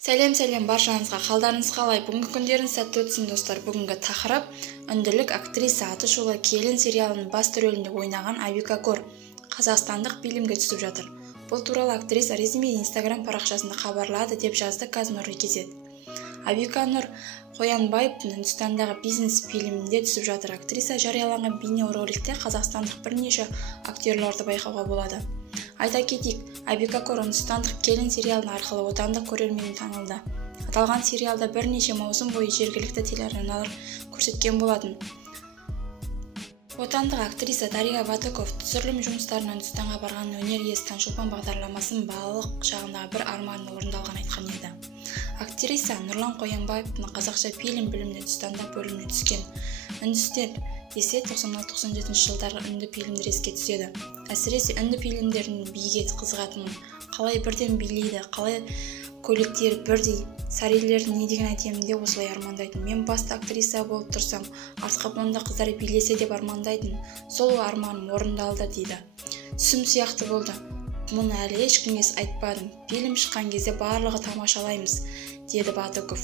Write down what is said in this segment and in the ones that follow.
Сәлем баршаңызға, қалдарыңыз қалай? Бүгінгі күндеріңіз сәтті өтсін достар. Бүгінгі тақырып үнділік актриса аты шулы келін сериалының басты рөлінде ойнаған Айбика Кор қазақстандық фильмге түсіп жатыр. Бұл туралы актриса ресми Instagram парақшасында хабарлады деп жазды Казнур.kz. Айбика Нұр Қоянбаевтың Үндістандағы бизнес фильмінде түсіп жатыр. Актриса жарияланған бейнероликте қазақстандық бірнеше актерлерді байқауға болады. Айта кетейік, Айбика Кор үндістандық келін сериалының арқылы отандық көрерменге танылды. Аталған сериалда бірнеше маусым бойы жергілікті телеарналар көрсеткен болатын. Отандық актриса Дарига Батуков түсірілім жұмыстарына Үндістанға барған өнер иесі Таңшолпан бағдарламасын балалық шағындағы бір арманын орындалған айтқан еді. Актриса Нұрлан Қоянбаевтың қазақша фильм бөлімінде Үндістанда бөліміне түскен. Үндістер десе 96-97 жылдары үнді фильмдер еске түседі. Әсіресе үнді фильмдерінің биге қызығатынмын. Қалай бірден билейді, қалай көйлектері бірдей, сәрейлерін не деген айтемін де осылай армандайтын. Мен басты актриса болып тұрсам, артқы планда қыздар билесе деп армандайтын. Сол арманым орындалды дейді. Түсім сияқты болды. Мұны әлі ешкімге айтпадым. Фильм шыққан кезде барлығы тамашалаймыз, деді Батуков.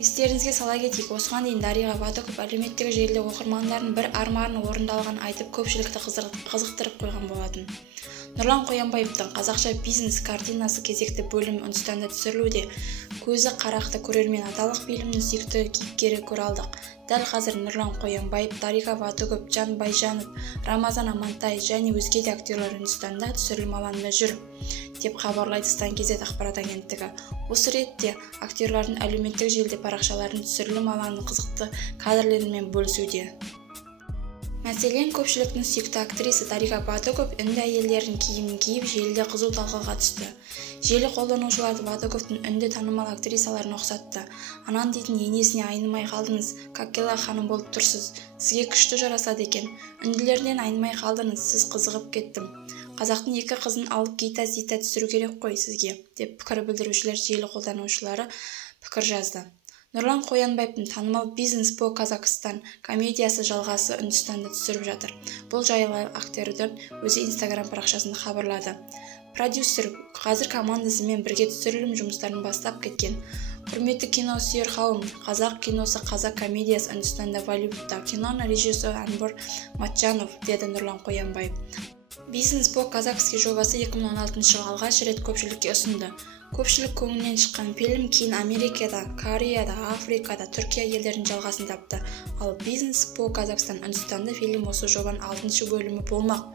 Естеріңізге сала кетейік, осыған дейін Дарига Батуков әлеуметтік желіде оқырмандардың бір арманын орындалған айтып көпшілікті қызықтырып қойған болатын. Нұрлан Қоянбаевтың қазақша бизнес картинасы кезекті бөлім Үндістанда түсірілуде. Көзі қарақты көрермен аталық фильмнің сүйікті кейіпкері көралдық. Дәл қазір Нұрлан Қоянбаев, Дарига Батуков, Жан Байжанов, Рамазан Амантай және өзге де актерлер Үндістанда түсірілім алаңында жүр, деп хабарлайды Стан.kz ақпарат агенттігі. Осы ретте актерлердің әлеуметтік желіде парақшаларын түсірілім алаңының қызықты кадрлерімен бөлісуде. Мәселен, көпшіліктің сүйікті актриса Дарига Батуков үнді әйелдердің киімін киіп желіде қызу талқыға түсті. Желі қолданушыларды Батуковтың үнді танымал актрисаларын ұқсатты. Анан дейтін енесіне айнымай қалдыңыз, какела ханым болып тұрсыз, сізге күшті жарасады екен. Үнділерден айнымай қалдыңыз, сіз қызығып кеттім. Қазақтың екі қызын алып гита-зита түсіру керек қой сізге, деп пікір білдірушілер желі қолданушылары пікір жазды. Нұрлан Қоянбаевтың танымал «Бизнес по Казахстан» комедиясы жалғасы Үндістанда түсіріп жатыр. Бұл жайлы актердің өзі Instagram парақшасында хабарлады. Продюсер қазір командасымен бірге түсірілім жұмыстарын бастап кеткен. Құрметті киносүйер қауым, қазақ киносы, қазақ комедиясы Үндістанда Болливудта. Киноның режиссері Анбор Матчанов, деді Нұрлан Қоянбаев. «Бизнес по казахский» жобасы 2016 жылы алғаш рет көпшілікке ұсынды. Көпшілік көңілінен шыққан фильм кейін Америкада, Кореяда, Африкада, Түркия елдерін жалғасын тапты. Ал «Бизнес по Казахстан» Үндістанда фильм осы жобаның 6-шы бөлімі болмақ.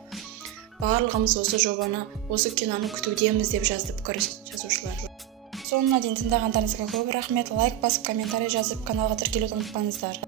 Барлығымыз осы жобаны, осы киноны күтудеміз, деп жазды пікір жазушылар. Соңына дейін тыңдағандарыңызға көп рахмет. Лайк басып, комментарий жазып, каналға тіркелуді ұмытпаңыздар.